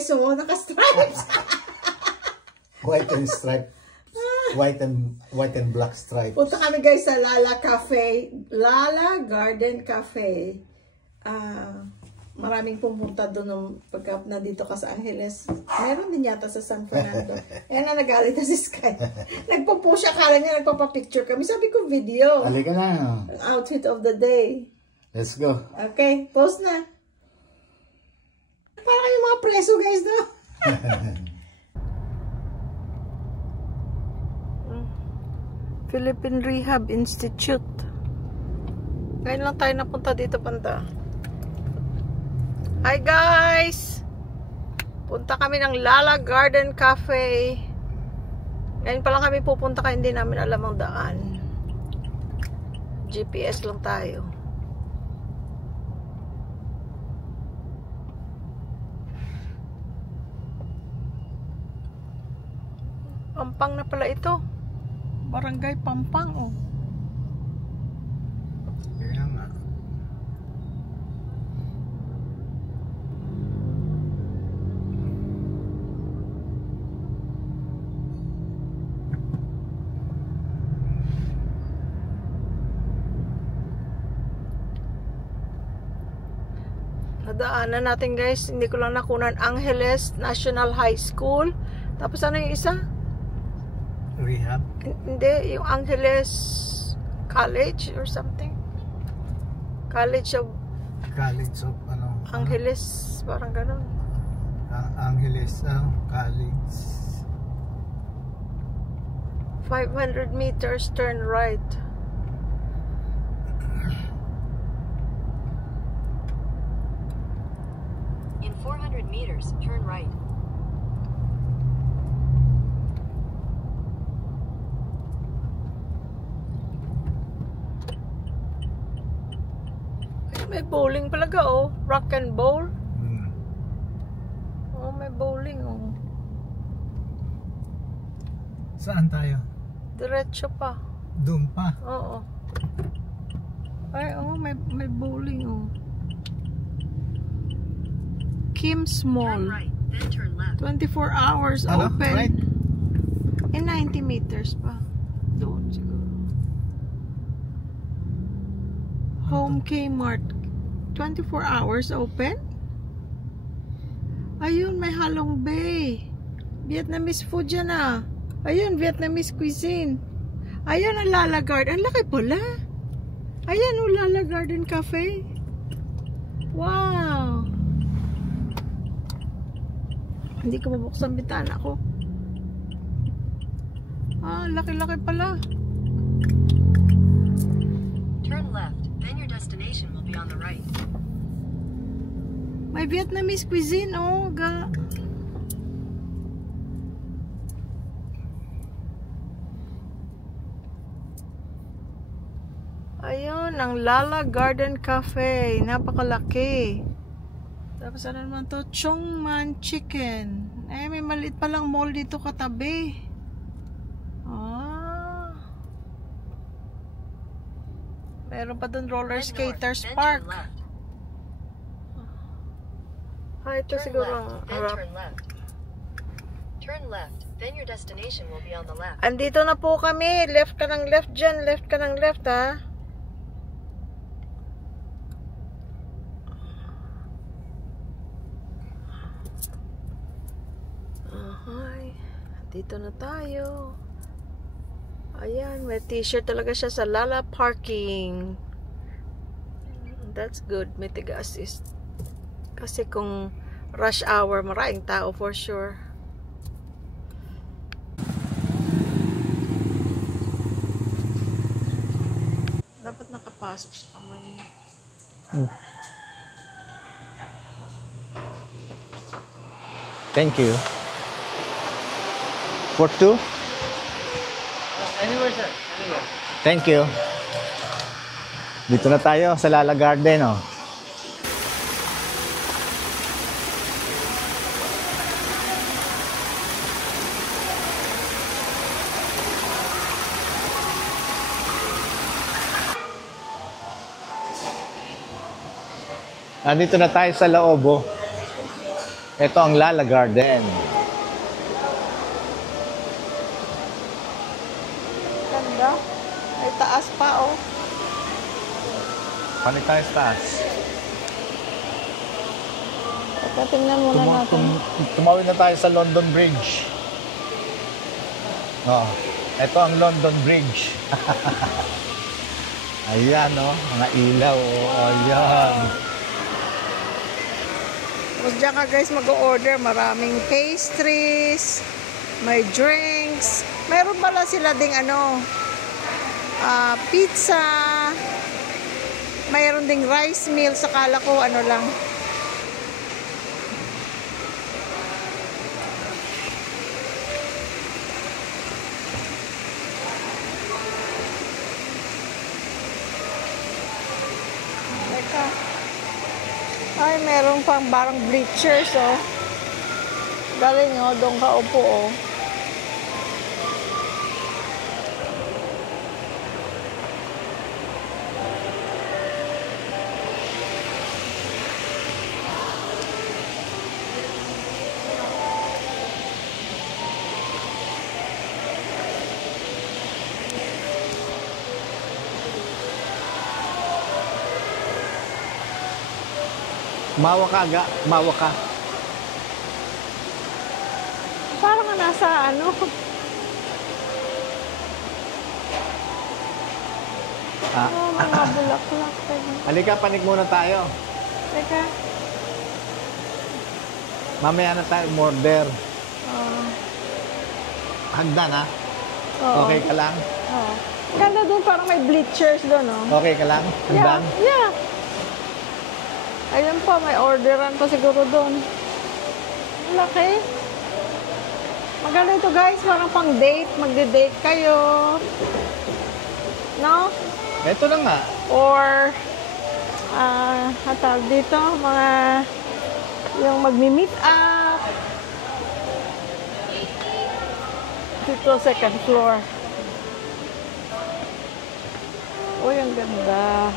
preso mo, naka-stripes. White and stripe. White and black stripe. Punta kami guys sa Lala Cafe. Lala Garden Cafe. Maraming pumunta doon pagka nandito ka sa Angeles. Meron din yata sa San Fernando. Ayan na nagalit na si Sky. Nagpo-po siya, kala niya nagpapapicture kami. Sabi ko video. Halika na. Outfit of the day. Let's go. Okay, post na. Parang yung mga preso guys no? Philippine Rehab Institute. Ngayon lang tayo napunta dito banda. Hi guys! Punta kami ng Lala Garden Cafe. Ngayon pa lang kami pupunta kaya hindi namin alam ang daan. GPS lang tayo. Pampang na pala ito. Barangay Pampang oh. Kaya nga. Nadaanan natin guys, hindi ko lang nakunan. Angeles National High School. Tapos ano yung isa? Rehab? Hindi, yung Angeles College or something. College of ano? Angeles, parang ganun. Angeles College. 500 meters, turn right. In 400 meters, turn right. May bowling palaga oh. Rock and bowl. Hmm. Oh, may bowling oh. Saan tayo? Diretso pa. Doon pa? Oo. Ay, oh, may bowling oh. Kim's Mall. Turn right, then turn left. 24 hours Ano? open. Right? And 90 meters pa. Doon siguro. Home Kmart. 24 hours open? Ayun, may Halong Bay. Vietnamese food dyan ah. Ayun, Vietnamese cuisine. Ayun, ang Lala Garden. Ang laki pala. Ayan, ang Lala Garden Cafe. Wow. Hindi ko mabuksan bitana ko. Laki-laki pala. Turn left, then your destination will be on the right. May Vietnamese cuisine, oh. Ayun, ang Lala Garden Cafe. Napakalaki. Tapos ano naman to? Chongman Chicken. Eh, may maliit palang mall dito katabi. Meron pa dun roller skaters park. Ito siguro ang harap. Turn left, then your destination will be on the left. Andito na po kami. Left ka ng left dyan. Left ka ng left ha. Dito na tayo. Ayan, may t-shirt talaga siya sa Lala Parking. That's good. May tiga-assist. Kasi kung rush hour, maraming tao for sure. Dapat nakapasok sa kamay. Thank you. For two? Anywhere, sir. Anywhere. Thank you. Dito na tayo sa Lala Garden, oh. Nandito na tayo sa loob, oh. Ito ang Lala Garden. Ganda. May taas pa, oh. Panik tayo sa taas. Teka, tingnan muna natin. Tumawid na tayo sa London Bridge. Oh, ito ang London Bridge. Ayan, oh, mga ilaw. Oh, ayan. Tapos dyan ka guys mag-order. Maraming pastries, may drinks. Meron pala sila ding pizza. Mayroon ding rice meal. Sakala ko ano lang. Teka. Ay, meron pang barang bleachers, oh. Galing, oh. Doon ka upo, oh. Mawa ka, aga. Mawa ka. Parang nga nasa oh, mga bulaklak. Halika, panik muna tayo. Teka. Mamaya na tayo order. Oh. Hagdan, ha? Oo. Okay ka lang? Oh. Ganda doon, parang may bleachers doon, oh. Okay ka lang? Hagdan? Yeah. Ayun pa, may orderan pa siguro doon. Laki. Maganda ito guys, parang pang date. Magde-date kayo. No? Ito na nga. Or, tawag dito, mga, yung magmi-meet up. Dito, second floor. Uy, ang ganda.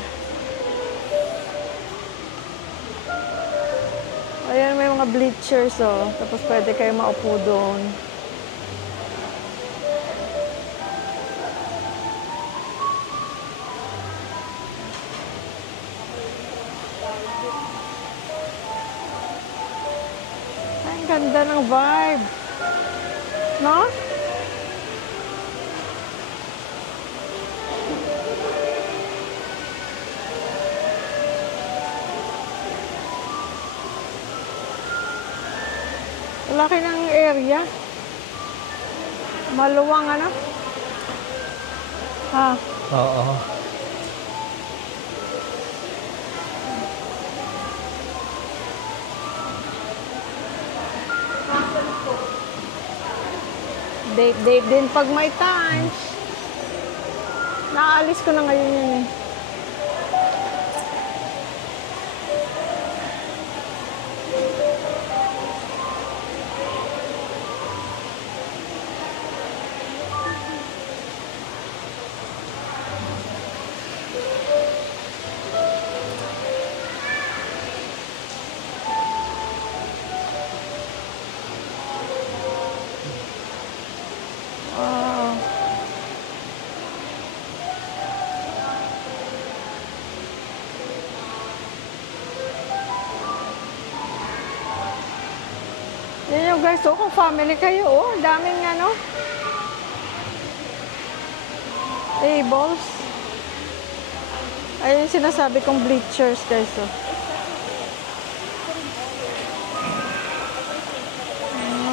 Ayan, may mga bleachers, oh. Tapos pwede kayo maupo doon. Ay, ang ganda ng vibe. No? Laki ng area. Maluwang Ha? Oo. Date din pag may time. Naalis ko na ngayon yun eh. Yan yung guys, oh, kung family kayo, oh, daming tables. Ayun yung sinasabi kong bleachers, guys, oh.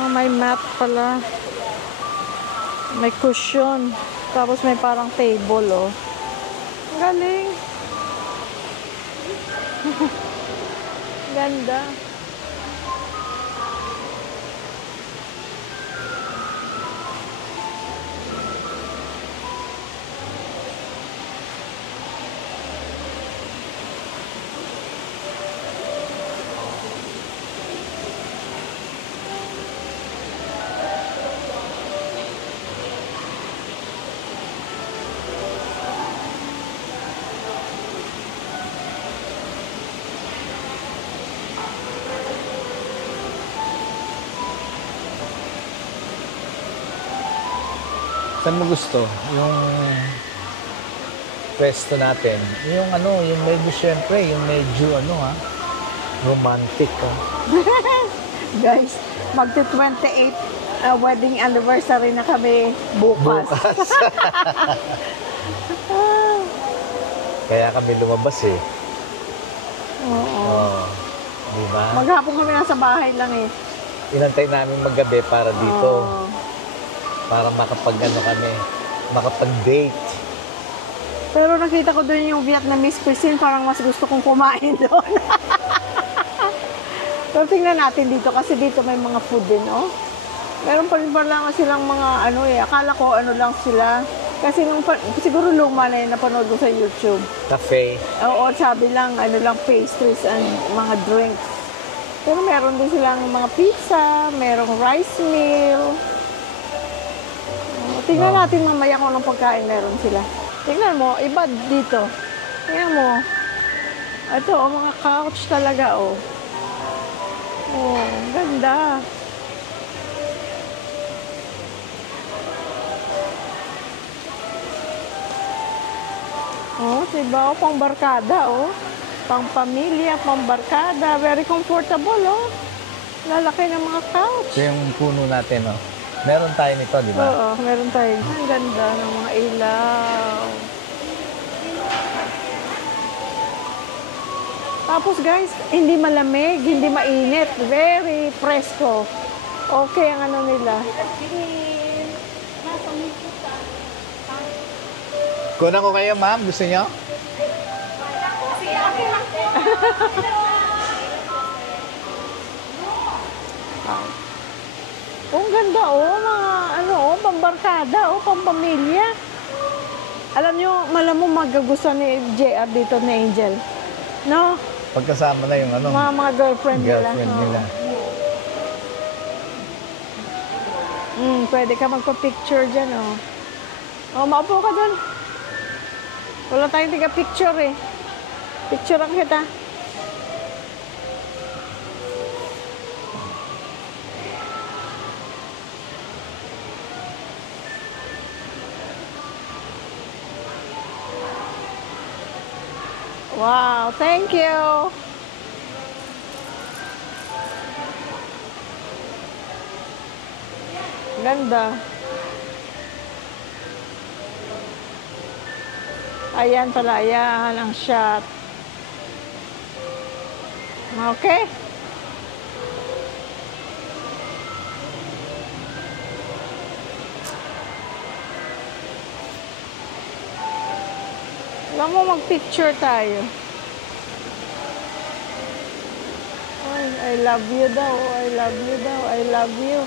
May mat pala. May cushion. Tapos may parang table, oh. Ang galing. Ganda. Saan mo gusto? Yung pwesto natin. Yung ano, yung medyo syempre, yung medyo ano ha, romantic ha. Guys, magti-28 wedding anniversary na kami bukas. Kaya kami lumabas eh. Oo. Oh, di ba? Maghapon kami nasa bahay lang eh. Inantay namin maggabi para dito. Oo. Para makapag-ano kami, makapag-date. Pero nakita ko doon yung Vietnamese cuisine, parang mas gusto kong kumain doon. So, tingnan natin dito kasi dito may mga food din, oh. Meron pa rin lang silang mga ano eh. Akala ko ano lang sila. Kasi nung, siguro luma na yun napanood ko sa YouTube. Cafe. Oo, sabi lang, ano lang, pastries and mga drinks. Pero meron din silang mga pizza, merong rice meal. Tingnan natin mamaya kung anong pagkain meron sila. Tingnan mo, iba dito. Tingnan mo. Ito, oh, mga couch talaga, oh. Oh, ganda. Oh, diba? Oh, pang barkada, oh. Pang pamilya, pang barkada. Very comfortable, oh. Lalaki ng mga couch. Ito yung puno natin, oh. Meron tayo nito, di ba? Oo, meron tayo. Ang ganda ng mga ilaw. Tapos guys, hindi malamig, hindi mainit. Very presko. Okay ang ano nila. Kunan ko kayo, ma'am. Gusto nyo? Oh, ang ganda, oh. Mga, ano, oh, pambarkada, oh, pampamilya. Alam nyo, malamang magagustuhan ni JR dito ni Angel. No? Pagkasama na yung ano, Mga girlfriend nila. girlfriend nila. Pwede ka magpa-picture dyan, oh. Oh, maupo ka dun. Wala tayong tiga-picture, eh. Picturean kita. Wow, thank you. Ganda. Ayan pala, ayan ang shot. Okay. Alam mo, mag-picture tayo. Ay, I love you daw. I love you daw. I love you.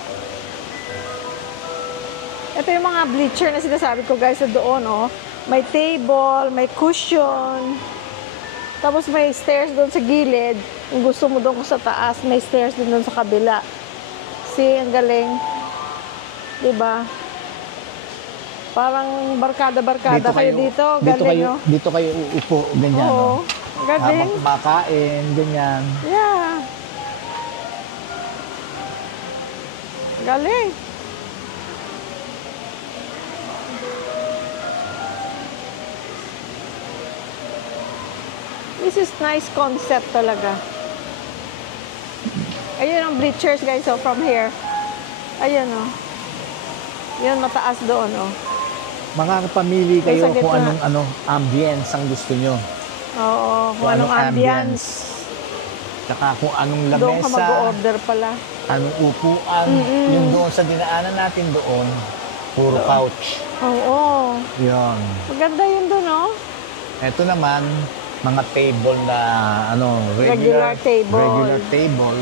Ito yung mga bleacher na sinasabi ko guys na doon, oh. May table, may cushion. Tapos may stairs doon sa gilid. Kung gusto mo doon sa taas, may stairs din doon sa kabila. See, ang galing. Diba? Parang barkada-barkada kayo dito. Galing, oh. Dito kayo uupo, ganyan. Oo. Oh. Galing. Habang kumakain, ganyan. Yeah. Galing. This is nice concept talaga. Ayun ang bleachers guys, oh, from here. Ayun, oh. Yun, mataas doon, oh. Makakapamili kayo Sa gitna. kung anong ambience ang gusto nyo. Oo, kung anong ambience. Saka kung anong Doon ka lamesa, mag-order pala. anong upuan. Yung doon sa dinaanan natin doon, puro couch. Oo. Yun. Maganda yun doon, oh. Ito naman, mga table na Regular table. Regular table.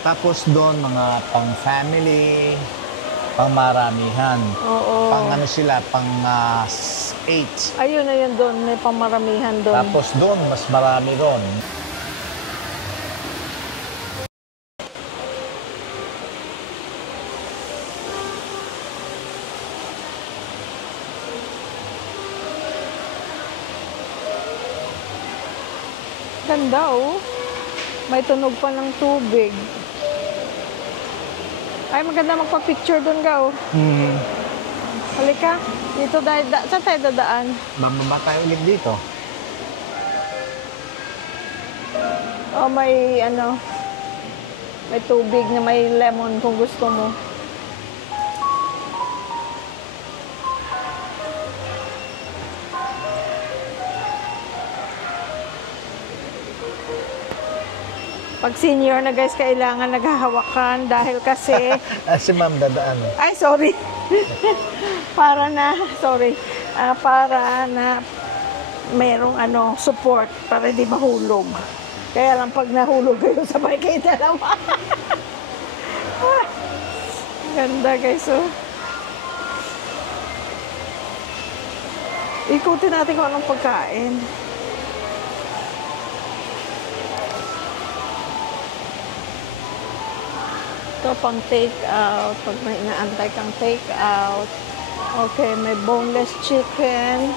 Tapos doon, mga pang-family, pang-maramihan. Oo. Pang ano sila, pang 8. Ayun, ayun doon. May pamaramihan doon. Tapos doon, mas marami doon. Ganda, oh. May tunog pa ng tubig. Ay, maganda magpa-picture doon ka, oh. Halika. Dito tayo, saan tayo dadaan? Bababa tayo ulit dito. O may ano, may tubig na may lemon kung gusto mo. Pag senior na guys, kailangan naghahawakan dahil kasi... Si ma'am dadaan. Ay, sorry. Para na, sorry. Para na merong ano, support para di mahulog. Kaya lang pag nahulog kayo, sabay kayo dalawa. Ganda guys, oh. Ikutin natin kung anong pagkain. Ito pang take out. Pag may inaantay kang take out. Okay, may boneless chicken.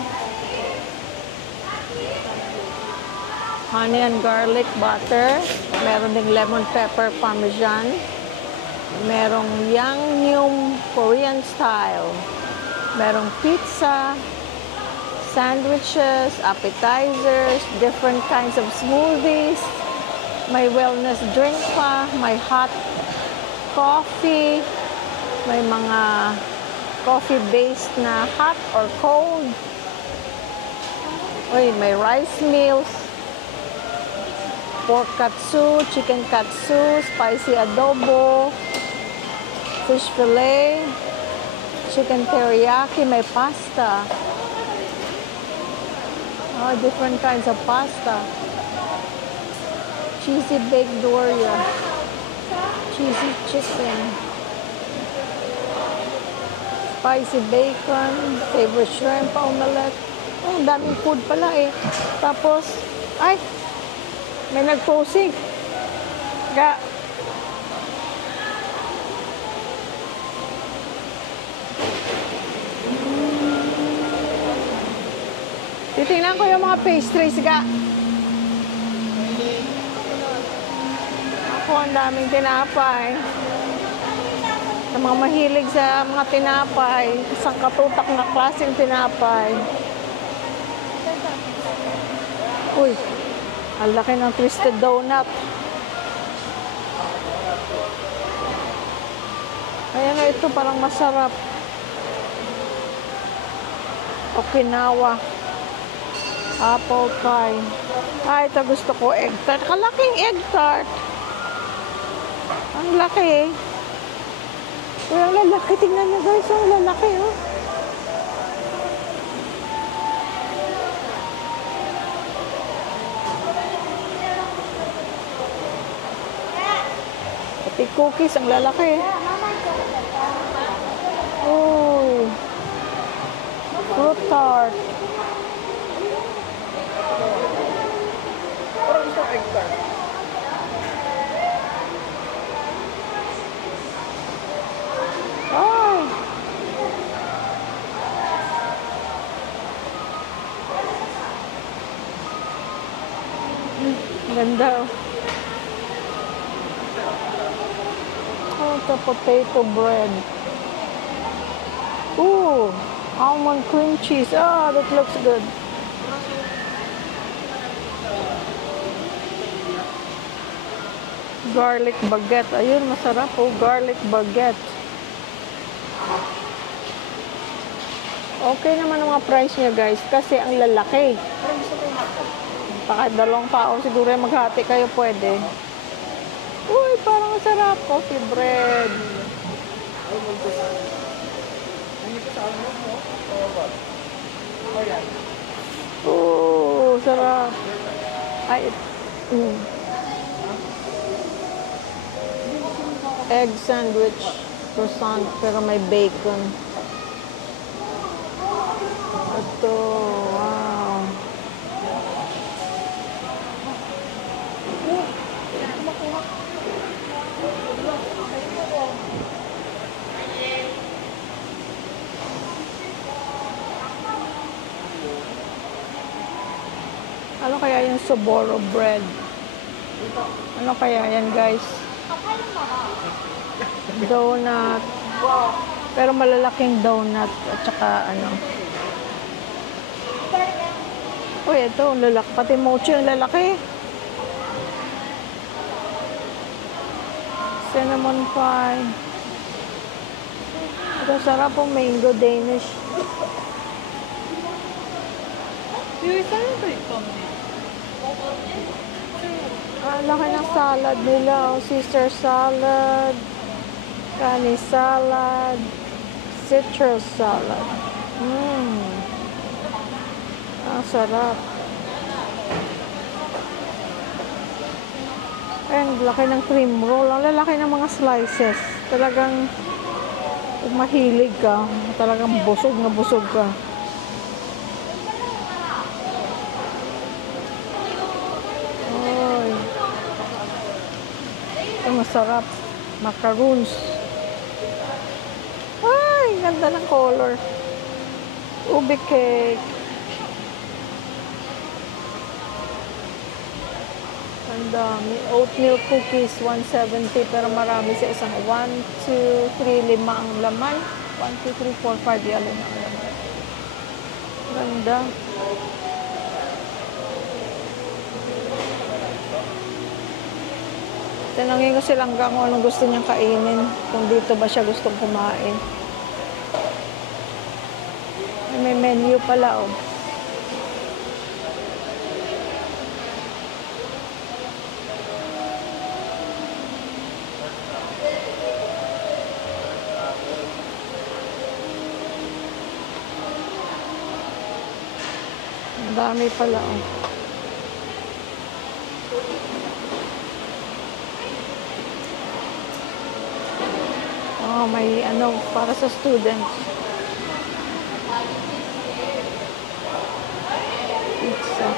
Honey and garlic butter. Meron ding lemon pepper parmesan. Merong Yangnyeom Korean style. Merong pizza, sandwiches, appetizers, different kinds of smoothies. May wellness drink pa, may hot coffee, may mga coffee-based na hot or cold. Uy, may rice meals, pork katsu, chicken katsu, spicy adobo, fish fillet, chicken teriyaki, may pasta. Oh, different kinds of pasta. Cheesy baked doria. Cheesy chicken. Spicy bacon, favorite shrimp omelette. Oh, ang daming food pala eh. Tapos, ay, may nag-posing. Titingnan ko yung mga pastries, ga. Ako, ang daming tinapay. Sa mga mahilig sa mga tinapay, isang katutak na klaseng tinapay. Uy, ang laki ng twisted donut. Ayan na, ito parang masarap. Okinawa. Apple pie. Ah, ito gusto ko, egg tart. Kalaking egg tart. Ang laki eh. Uy, ang lalaki. Tingnan nyo guys, ang lalaki oh. Pati cookies, ang lalaki. Uy. Fruit tart. Parang isang egg tart. Ay. Ganda oh. Oh, the potato bread. Ooh, almond cream cheese. Ah, that looks good. Garlic baguette. Ayun, masarap oh, garlic baguette. Okay naman ang mga price niya guys, kasi ang lalaki. Baka dalawang tao siguro yung maghati kayo pwede. Uy, parang masarap. Coffee bread. Oh, sarap. Ay, egg sandwich, croissant, pero may bacon. Ito, wow. Ano kaya yung Soboro bread? Ano kaya yan guys? Donut. Pero malalaking donut at saka ano. Uy, ito, lalaki. Pati mochi yung lalaki. Cinnamon pie. Ito, sarap po. Mango Danish. Laki ng salad nila. Oh. Caesar salad. Kani salad. Citrus salad. Sarap. Ayan, laki ng cream roll. Ang lalaki ng mga slices. Talagang kung mahilig ka, talagang busog na busog ka. Oy. Ito masarap. Macaroons. Ay, ganda ng color. Ube cake. Ang dami. Oatmeal cookies, 170. Pero marami sa isang. 1, 2, 3, 5 ang laman. 1, 2, 3, 4, 5. Yalin ang laman. Ganda. Tanongin ko si Langga kung anong gusto niyang kainin. Kung dito ba siya gustong kumain. May menu pala, oh. Ang dami pala, oh. Oh, may ano, para sa students. Pizza.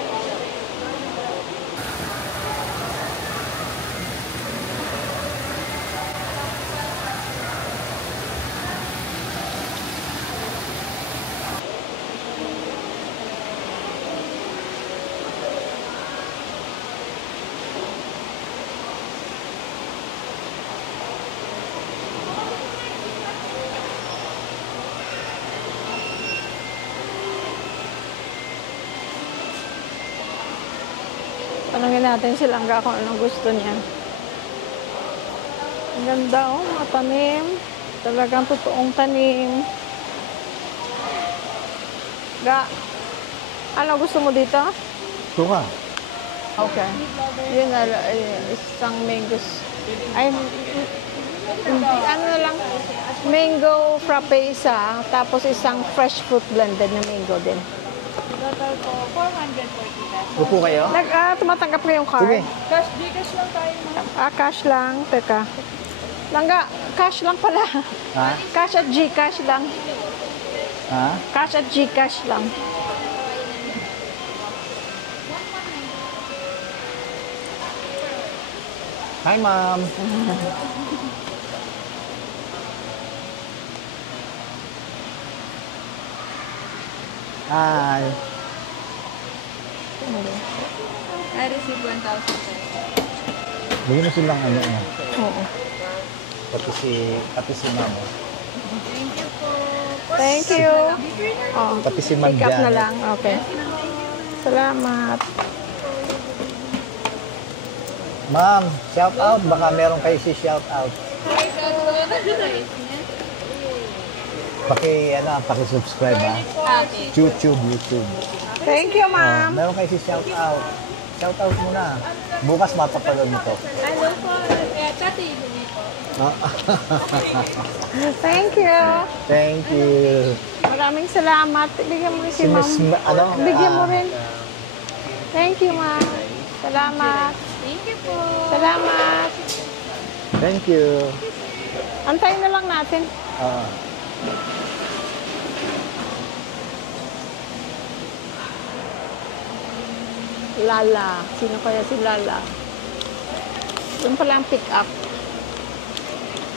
Tanungin natin si Langga kung anong gusto niya. Ang ganda, oh, mga tanim. Talagang totoong tanim. Ga, ano gusto mo dito? Ito nga. Okay. Yun na, isang mangoes. Ay, ano na lang, mango frappe isa, tapos isang fresh fruit blended na mango din. Total po, 440 pesos. Upo kayo? Tumatanggap kayong card? Sige. Cash, Gcash lang tayo, ma'am. Cash lang. Teka. Langga, cash lang pala. Ha? Cash at Gcash lang. Ha? Cash at Gcash lang. Hi, ma'am. Hi. I receive 1,000 pesos. Bigyan mo silang ano na. Oo. Pati si ma'am. Thank you po. Thank you. Oh, Pati si ma'am pick up na Janet. lang. Okay. Salamat. Ma'am, shout out. Baka meron kayo si shout out. Paki-subscribe ha. Okay. YouTube. Thank you, ma'am. Meron kayo si shout out. Shout out muna. Bukas mapapanood mo to. Hello po. Tati, po. Thank you. Thank you. Maraming salamat. Bigyan mo rin si ma'am. Bigyan mo rin. Thank you, ma'am. Salamat. Thank you po. Salamat. Thank you. Antayin na lang natin. Lala. Sino kaya si Lala? Doon pala ang pick up.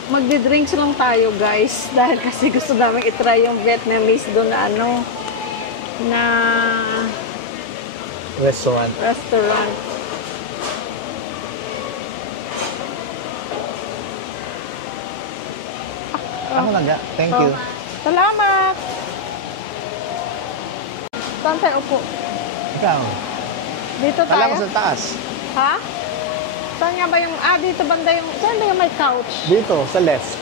Magdi-drinks lang tayo, guys. Dahil kasi gusto namin itry yung Vietnamese doon na ano, na Restaurant. restaurant. Ako naga. Thank you. Salamat! Saan tayo upo? Ikaw. Dito Kala tayo? ko sa taas. Ha? Saan nga ba yung... dito banda yung... Saan ba yung may couch? Dito, sa left.